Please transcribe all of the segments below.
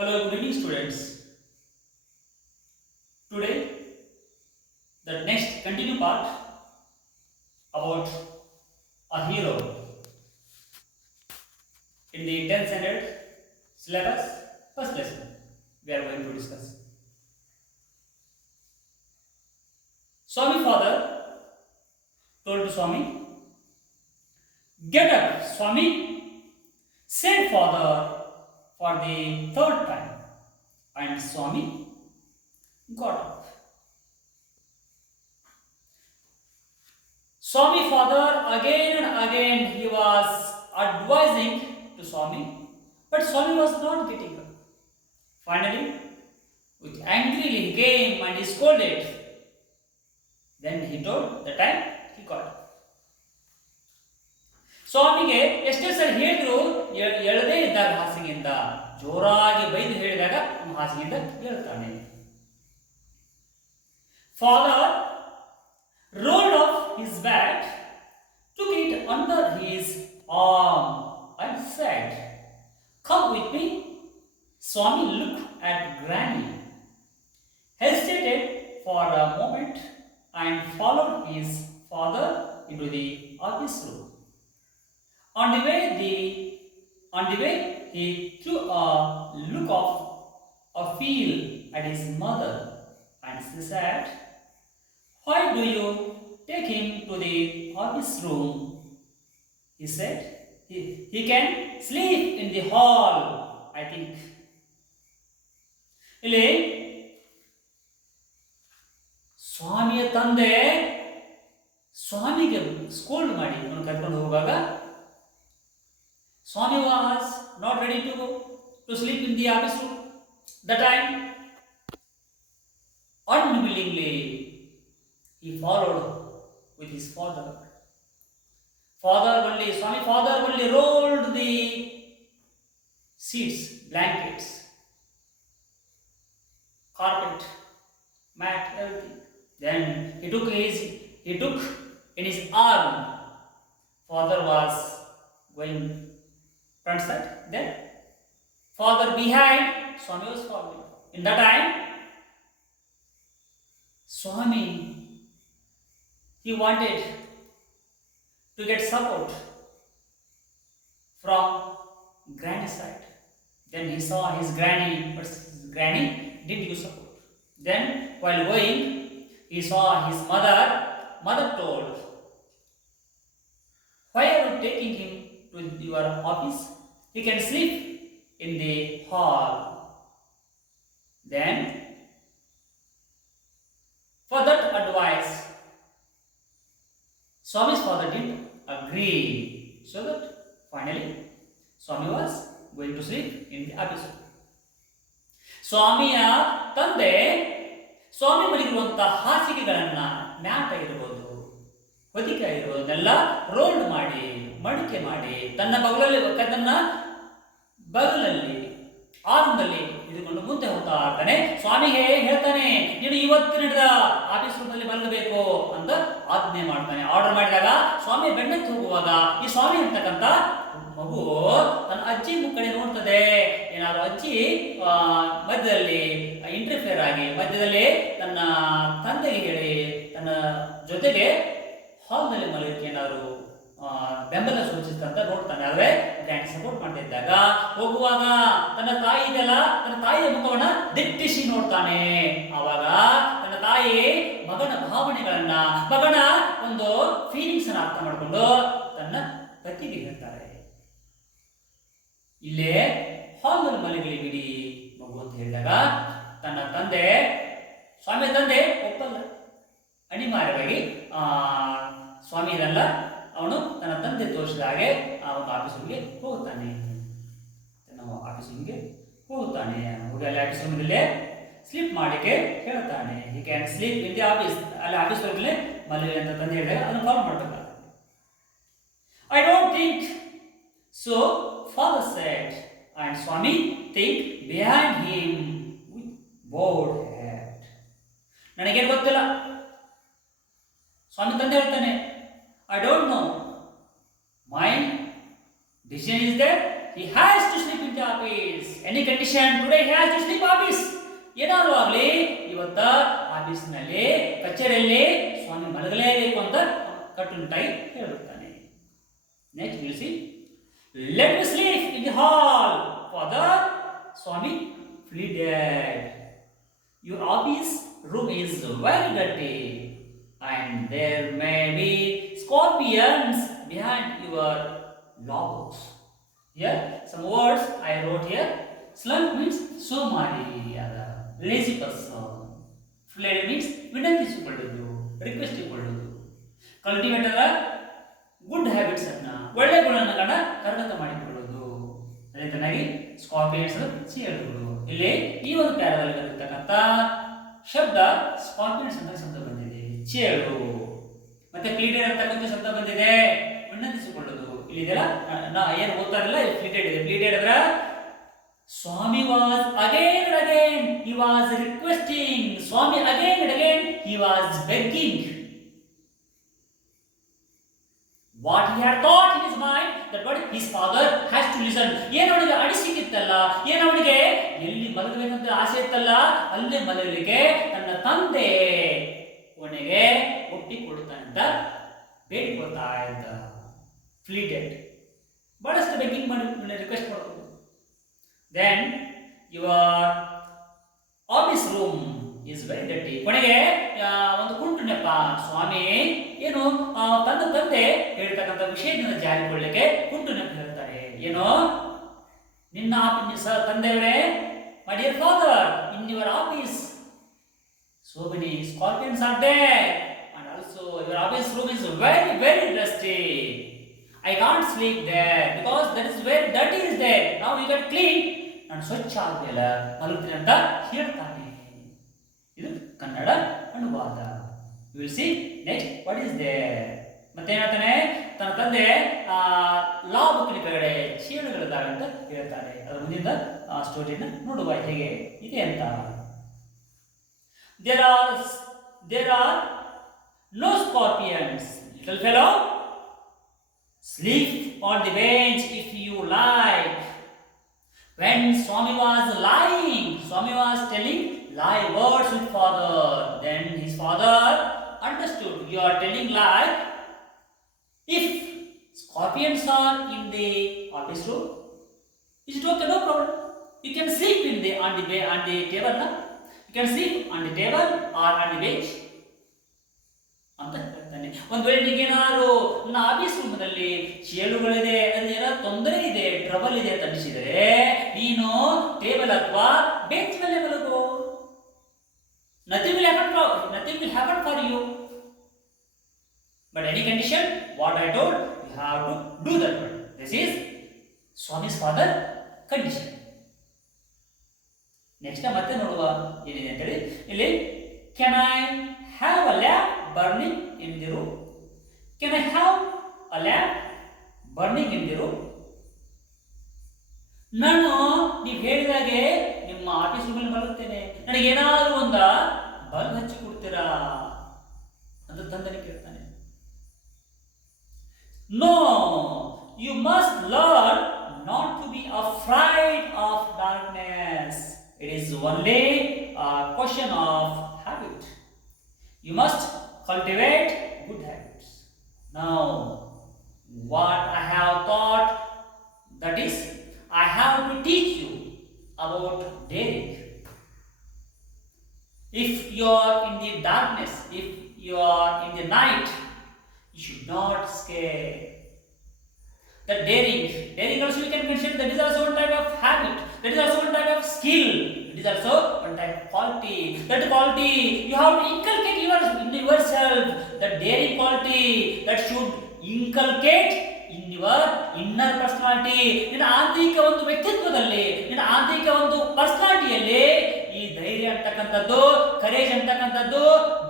Hello, good evening, students. Today, the next continue part about a hero in the 10th standard syllabus, first lesson. We are going to discuss. Swami father told to Swami, "Get up, Swami," said father for the third time, and Swami got up. Swami father again and again he was advising to Swami, but Swami was not getting up. Finally, with angrily he came and he scolded. Then he told the time he got up. ಸ್ವಾಮಿಗೆ ಎಷ್ಟೇ ಸರಿ ಹೇಳಿದ್ರು ಎಳದೇ ಇದ್ದಾಗ ಹಾಸಿಗೆಯಿಂದ ಜೋರಾಗಿ ಬೈದು ಹೇಳಿದಾಗ ಹಾಸಿಗೆಯಿಂದ ಹೇಳ್ತಾನೆ. Father rolled off his bat, took it under his arm and said, "Come with me." Swami looked at Granny, hesitated for a moment and followed his father into the office room. On the way he threw a look of appeal at his mother and she said, "Why do you take him to the office room?" He said, he can sleep in the hall, I think. ಇಲ್ಲಿ ಸ್ವಾಮಿಯ ತಂದೆ ಸ್ವಾಮಿಗೆ ಸ್ಕೋಲ್ಡ್ ಮಾಡಿ ಅವನು ಕರ್ಕೊಂಡು ಹೋಗುವಾಗ Swami was not ready to go to sleep in the office room. The time unwillingly he followed with his father. Swami father only rolled the seats, blankets, carpet, mat, everything. Then he took in his arm. Father was going front side. Then father behind, Swami was following. In that time, Swami, he wanted to get support from Granny's side. Then he saw his granny, but his granny didn't give support. Then while going, he saw his mother. Mother told, "Why are you taking him to your office? He can sleep in the hall." Then for that advice, Swami's father didn't agree. So that finally, Swami was going to sleep in the office. ಸ್ವಾಮಿಯ ತಂದೆ ಸ್ವಾಮಿ ಮಲಗಿರುವಂತಹ ಹಾಸಿಗೆಗಳನ್ನ ಮ್ಯಾಟ ಇರಬಹುದು, ಹೊದಿಕೆ ಇರಬಹುದನ್ನೆಲ್ಲ ರೋಲ್ಡ್ ಮಾಡಿ ಮಡಿಕೆ ಮಾಡಿ ತನ್ನ ಬಗಲಲ್ಲಿ ಆರ್ಮಲ್ಲಿ ಹಿಡಿದುಕೊಂಡು ಮುಂದೆ ಹೋಗ್ತಾ ಇರ್ತಾನೆ. ಸ್ವಾಮಿಗೆ ಹೇಳ್ತಾನೆ, "ನೀನು ಇವತ್ತು ನಡೆದ ಆಫೀಸ್ ರೂಮಲ್ಲಿ ಮಲಗಬೇಕು ಅಂತ ಆಜ್ಞೆ ಮಾಡ್ತಾನೆ. ಆರ್ಡರ್ ಮಾಡಿದಾಗ ಸ್ವಾಮಿ ಬೆಣ್ಣೆತ್ತು ಹೋಗುವಾಗ ಈ ಸ್ವಾಮಿ ಅಂತಕ್ಕಂಥ ಮಗು ತನ್ನ ಅಜ್ಜಿ ಕಡೆ ನೋಡ್ತದೆ. ಏನಾದ್ರು ಅಜ್ಜಿ ಮಧ್ಯದಲ್ಲಿ ಇಂಟರ್ಫಿಯರ್ ಆಗಿ ಮಧ್ಯದಲ್ಲಿ ತನ್ನ ತಂದೆಗೆ ಹೇಳಿ ತನ್ನ ಜೊತೆಗೆ ಹಾಲ್ನಲ್ಲಿ ಮಲಗಕ್ಕೆ ಏನಾದ್ರು ಬೆಂಬಲ ಸೂಚಿಸ್ತಂತ ನೋಡ್ತಾನೆ. ಆದ್ರೆ ಗ್ರ್ಯಾಂಡ್ ಸಪೋರ್ಟ್ ಮಾಡ್ತಾ ಇದ್ದಾಗ ಹೋಗುವಾಗ ತನ್ನ ತಾಯಿ ಇದೆಲ್ಲ ತನ್ನ ತಾಯಿಯ ಮುಖವನ್ನ ದಿಟ್ಟಿಸಿ ನೋಡ್ತಾನೆ. ಆವಾಗ ತನ್ನ ತಾಯಿ ಮಗನ ಭಾವನೆಗಳನ್ನ ಮಗನ ಒಂದು ಫೀಲಿಂಗ್ಸ್ ಅನ್ನ ಅರ್ಥ ಮಾಡಿಕೊಂಡು ತನ್ನ ಪತಿಗೆ ಹೇಳ್ತಾರೆ, "ಇಲ್ಲೇ ಹಾಲ್ನಲ್ಲಿ ಮಲಗಲಿ ಬಿಡಿ ಮಗು" ಅಂತ ಹೇಳಿದಾಗ ತನ್ನ ತಂದೆ ಸ್ವಾಮಿಯ ತಂದೆ ಒಪ್ಪಲ್ಲ. ಅನಿವಾರ್ಯವಾಗಿ ಸ್ವಾಮಿ ಇದಲ್ಲ ಅವನು ತನ್ನ ತಂದೆ ತೋರಿಸಿದ ಹಾಗೆ ಆ ಒಂದು ಆಫೀಸಿಗೆ ಹೋಗುತ್ತಾನೆ. ನಾವು ಆಫೀಸಿಗೆ ಹೋಗುತ್ತಾನೆ. ಹೋಗಿ ಅಲ್ಲಿ ಆಫೀಸ್ ರೂಮಲ್ಲೇ ಸ್ಲೀಪ್ ಮಾಡಿಕೆ ಹೇಳ್ತಾನೆ. He can sleep in the office. ಅಲ್ಲಿ ಆಫೀಸ್ ಹೋಗಲೇ ಮಲಗಿ ಅಂತ ತಂದೆ ಹೇಳಿದಾಗ ಅದನ್ನು ಫಾಲೋ ಮಾಡಬೇಕಾಗ್ತದೆ. "I don't think so," father said, and Swami think behind him with bowed head. ನನಗೇನು ಗೊತ್ತಿಲ್ಲ. ಸ್ವಾಮಿ ತಂದೆ ಹೇಳ್ತಾನೆ, "I don't know. My decision is there. he has to sleep in the office. Any condition, today he has to sleep office. ಏನಾದರೂ ಆಗಲಿ ಇವತ್ತ ಆಫೀಸ್ನಲ್ಲಿ ಕಚೇರಿಯಲ್ಲಿ ಸ್ವಾಮಿ ಮಲಗಲೇಬೇಕು ಅಂತ ಕಟ್ಟುನಿಟ್ಟಾಗಿ ಹೇಳ್ಬಿಡ್ತಾನೆ. Next will see, let me sleep in the hall. Father, Swami pleaded, your office room is very dirty and there may be scorpions behind your law books. Here some words I wrote here. Slunk means somari, lazy person. Fled means ವಿನಂತಿಸಿಕೊಳ್ಳುವುದು, ರಿಕ್ವೆಸ್ಟಿಕೊಳ್ಳುವುದು. Cultivate ಅಂದ್ರೆ good habits ಅನ್ನ, ಒಳ್ಳೆ ಗುಣಗಳನ್ನು ಕರಗತ ಮಾಡಿಕೊಳ್ಳುವುದು. ಅದೇ ತರನಾಗಿ ಸ್ಕಾರ್ಪಿಯನ್ಸ್ ಚೇಳುಗಳು. ಇಲ್ಲಿ ಈ ಒಂದು ಪ್ಯಾರಾದಲ್ಲಿ ಬರತಕ್ಕಂತ ಶಬ್ದ ಸ್ಕಾರ್ಪಿಯನ್ಸ್ ಅಂತ ಶಬ್ದ ಬಂದಿದೆ, ಚೇಳು. ಮತ್ತೆ ಪ್ಲೀಟೆಡ್ ಅಂತಕ್ಕಂಥ ಶಬ್ದ ಬಂದಿದೆ, ವಿನಂತಿಸಿಕೊಳ್ಳುವುದು. ಇಲ್ಲಿ ಇದೆಲ್ಲ ಏನು ಓದ್ತಾರಲ್ಲ, ಇಲ್ಲಿ ಪ್ಲೀಟೆಡ್ ಇದೆ. ಪ್ಲೀಟೆಡ್ ಅಂದ್ರೆ Swami was again and again, he was requesting. Swami again and again, he was begging. What he had thought in his mind, that what his father has to listen. ಏನು ಅವನಿಗೆ ಅಡಿಸಿಕ್ಕಿತ್ತಲ್ಲ, ಏನು ಅವನಿಗೆ ಎಲ್ಲಿ ಮಲಗಬೇಕಂತ ಆಸೆ ಇತ್ತಲ್ಲ, ಅಲ್ಲೇ ಮಲಗಲಿಕ್ಕೆ ತನ್ನ ತಂದೆ ಕೊನೆಗೆ ಒಪ್ಪಿಕೊಡುತ್ತಾನೆ ಅಂತ ಬೇಡಿಕೊಳ್ತಾ ಇದ್ದ. ಫ್ಲೀಟೆಡ್, ಬಹಳಷ್ಟು ಬೆಗ್ಗಿಂಗ್ ಮಾಡಿ ರಿಕ್ವೆಸ್ಟ್ ಮಾಡ್ಬೋದು. Then your office room is very dirty. ಕೊನೆಗೆ ಒಂದು ಕುಂಟು ನೆಪ, ಸ್ವಾಮಿ ಏನು ತನ್ನ ತಂದೆ ಹೇಳ್ತಕ್ಕಂಥ ವಿಷಯದಿಂದ ಜಾರಿಕೊಳ್ಳಲಿಕ್ಕೆ ಕುಂಟು ನೆಪ ಹೇಳ್ತಾರೆ. ಏನು, ನಿನ್ನ ತಂದೆಯವರೇ, my dear father, in your office so many scorpions are there and also your office room is very very dusty. I can't sleep there because that is very dirty is there. Now you get clean. ನಾನು ಸ್ವಚ್ಛ ಆದ್ಮೇಲೆ ಮಲಗ್ತೀನಿ ಅಂತ ಹೇಳ್ತಾನೆ. ಇದು ಕನ್ನಡ ಅನುವಾದ. You will see next what is there. ಮತ್ತೆ ಹೇಳ್ತಾನೆ, ತನ್ನ ತಂದೆ ಲಾ ಬುಕ್ಕಿನ ಕೆಳಗಡೆ ಚೇಳುಗಳಿದ್ದಾವೆ ಅಂತ ಹೇಳ್ತಾರೆ. ಅದರ ಮುಂದಿನ ಸ್ಟೋರಿನ ನೋಡುವ ಹೇಗೆ ಇದೆ ಅಂತ. There are no scorpions. Little fellow, sleep on the bench if you like. When Swami was lying, Swami was telling lie words with father. Then his father understood, you are telling lie. If scorpions are in the office room, is it okay? No problem. You can sleep on the table, na? You can sleep on the table or on the bench. ಅಂತ ಹೇಳ್ತಾನೆ. ಒಂದು ವೇಳೆ ನಿಗೇನಾದ್ರು ನನ್ನ ಆಫೀಸ್ ರೂಮಲ್ಲಿ ಚೇಳುಗಳಿದೆ, ಅಲ್ಲಿ ಏನೋ ತೊಂದರೆ ಇದೆ, ಟ್ರಬಲ್ ಇದೆ ಅಂತ ಅನಿಸಿದರೆ ನೀನು ಟೇಬಲ್ ಅಥವಾ ಬೆಂಚ್ ಮೇಲೆ ಮಲಗು. nothing will happen for you. But any condition, what I told, you have to do that one. This is Swami's father condition. Next ಮತ್ತೆ ನೋಡುವ ಏನಿದೆ ಅಂತೇಳಿ. ಇಲ್ಲಿ can I have a lamp burning in the room? Can I have a lamp burning in the room? ನಾನು ನೀವು ಹೇಳಿದಾಗೆ ನಿಮ್ಮ ಆಫೀಸ್ ರೂಮಲ್ಲಿ ಮಲಗುತ್ತೇನೆ, ನನಗೆ ಏನಾದರೂ ಒಂದು ಬಲ್ಬ್ ಹಚ್ಚಿ ಕೊಡ್ತೀರಾ ಅಂತ ತಂದನೆ ಕೇಳ್ತಾನೆ. No, you must learn not to be afraid of darkness. It is only a question of habit. You must cultivate good habits. Now, what I have thought, that is, I have to teach you about daring. If you are in the darkness, if you are in the night, you should not scare. The daring also you can mention, that is also one type of habit, that is also one type of skill, it is also one type of quality. That quality you have to inculcate in yourself. That daring quality that should inculcate in your inner personality. ನಿನ್ನ ಆಂತರಿಕ ಒಂದು ವ್ಯಕ್ತಿತ್ವದಲ್ಲಿ, ನಿನ್ನ ಆಂತರಿಕ ಒಂದು ಪರ್ಸನಾಲಿಟಿಯಲ್ಲಿ ಈ ಧೈರ್ಯ ಅಂತಕ್ಕಂಥದ್ದು, ಕರೇಜ್ ಅಂತಕ್ಕಂಥದ್ದು,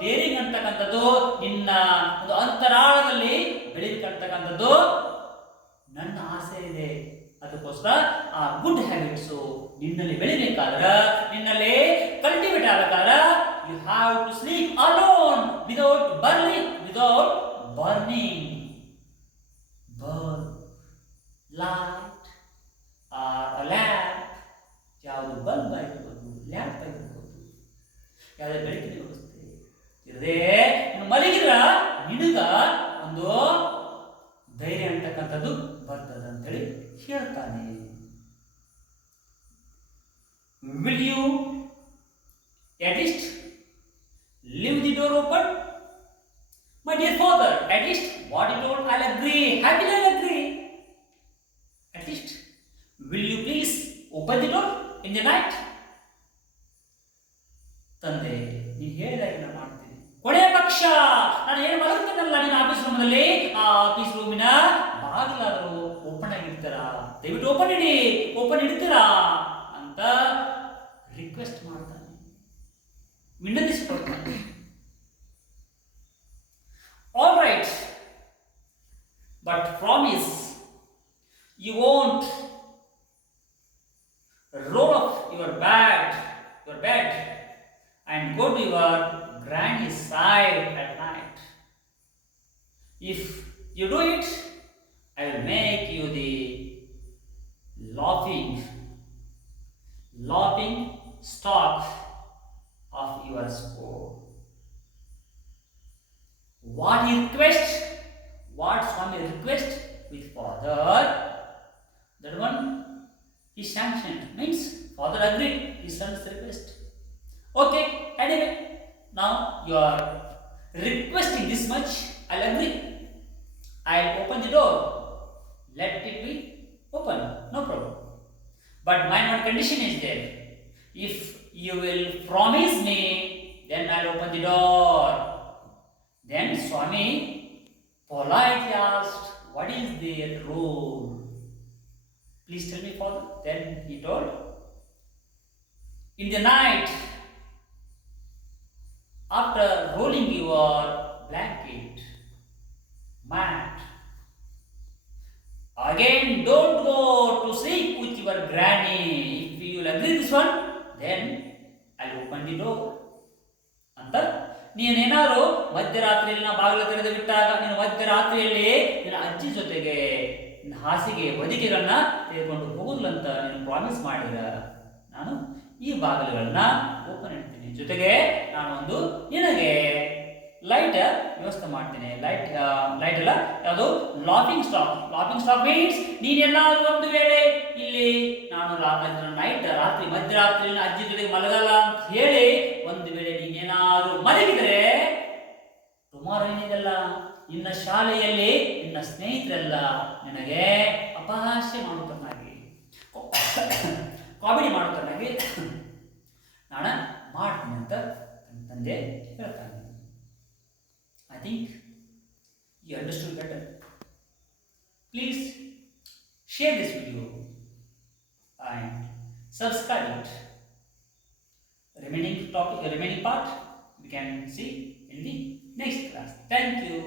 ಡೇರಿಂಗ್ ಅಂತಕ್ಕಂಥದ್ದು ನಿನ್ನ ಒಂದು ಅಂತರಾಳದಲ್ಲಿ ಬೆಳೀತಕ್ಕಂಥದ್ದು ನನ್ನ ಆಸೆ ಇದೆ. ಅದಕ್ಕೋಸ್ಕರ ಆ ಗುಡ್ ಹ್ಯಾಬಿಟ್ಸು ನಿನ್ನಲ್ಲಿ ಬೆಳಿಬೇಕಾದ್ರೆ, ನಿನ್ನಲ್ಲಿ ಕಲ್ಟಿವೇಟ್ ಆಗಬೇಕಾದ್ರೆ, you have to sleep alone without burning. Burn light, bulb ಆಗಿರ್ಬೋದು, ಲ್ಯಾಂಪ್ ಆಗಿರ್ಬೋದು, ಯಾವುದೇ ಬೆಳಕಿನ ವ್ಯವಸ್ಥೆ ಇರದೆ ಮಲಗಿದ್ರ ನಿನಗ ಒಂದು ಧೈರ್ಯ ಅಂತಕ್ಕಂಥದ್ದು ಬರ್ತದೆ ಅಂತೇಳಿ ಹೇಳ್ತಾನೆ. Will you at least leave the door open? My dear father, at least what you told, I'll agree. Happily I'll agree. At least, will you please open the door in the night? ತಂದೆ, ನೀನು ಹೇಳಿದಾಗ ನಾನು ಮಾಡ್ತೀನಿ. ಕೊನೆಯ ಪಕ್ಷ ನಾನು ಏನು ಮಲಗ್ತೇನಲ್ಲ ನಿನ್ನ ಆಫೀಸ್ ರೂಮಲ್ಲಿ, ಆ ಆಫೀಸ್ ರೂಮಿನ ಬಾಗಿಲಾದರೂ ಓಪನ್ ಆಗಿರ್ತೀರಾ, ದಯವಿಟ್ಟು ಓಪನ್ ಇಡ್ತೀರಾ ಅಂತ ರಿಕ್ವೆಸ್ಟ್ ಮಾಡ್ತಾನೆ, ವಿನಂತಿಸಿಕೊಳ್ತಾನೆ. All right, but promise you won't roll up your bed and go to your granny's side at night. If you do it, I will make you the laughing stock of your school. What Swami request with father, that one he sanctioned, means father agreed his son's request. Okay, anyway, now you are requesting this much, I'll agree. I'll open the door, let it be open, no problem. But my one condition is there. If you will promise me, then I'll open the door. Then Swami politely asked, what is the rule? Please tell me, father. Then he told, in the night, after rolling your blanket, mat, again don't go to sleep with your granny. If you will agree this one, then I'll open the door. ಅಂತ ನೀನೇನಾದ್ರು ಮಧ್ಯರಾತ್ರಿಯಲ್ಲಿ ನಾ ಬಾಗಿಲು ತೆರೆದು ಬಿಟ್ಟಾಗ ನೀನು ಮಧ್ಯರಾತ್ರಿಯಲ್ಲಿ ನಿನ್ನ ಅಜ್ಜಿ ಜೊತೆಗೆ ನಿನ್ನ ಹಾಸಿಗೆ ಹೊದಿಕೆಗಳನ್ನ ತೆಗೆದುಕೊಂಡು ಹೋಗುದಿಲ್ಲಂತ ನೀನು ಪ್ರಾಮಿಸ್ ಮಾಡಿದ, ನಾನು ಈ ಬಾಗಿಲುಗಳನ್ನ ಓಪನ್ ಇಡ್ತೀನಿ. ಜೊತೆಗೆ ನಾನು ಒಂದು ನಿನಗೆ ಲೈಟ್ ವ್ಯವಸ್ಥೆ ಮಾಡ್ತೀನಿ. ಲೈಟ್ ಅಲ್ಲ, ಯಾವುದು ಲಾಫಿಂಗ್ ಸ್ಟಾಕ್ ಮೀನ್ಸ್ ನೀನೆಲ್ಲಾದ್ರೂ ಒಂದು ವೇಳೆ ಇಲ್ಲಿ ನಾನು ರಾತ್ರಿ ಮಧ್ಯರಾತ್ರಿಯಲ್ಲಿ ಅಜ್ಜಿ ಜೊತೆಗೆ ಮಲಗಲ್ಲ ಅಂತ ಹೇಳಿ ಒಂದು ವೇಳೆ ನೀನೇನಾದ್ರೂ ಮಲಗಿದರೆ ಟುಮಾರೋ ಏನಿದೆಲ್ಲ ನಿನ್ನ ಶಾಲೆಯಲ್ಲಿ ನಿನ್ನ ಸ್ನೇಹಿತರೆಲ್ಲ ನಿನಗೆ ಅಪಹಾಸ್ಯ ಮಾಡುತ್ತನ್ನಾಗಿ, ಕಾಮಿಡಿ ಮಾಡುತ್ತನ್ನಾಗಿ ನಾನು ಮಾಡ್ತೀನಿ ಅಂತ ತಂದೆ ಹೇಳ್ತಾನೆ. I think you understood better. Please share this video and subscribe it. Remaining part we can see in the next class. Thank you.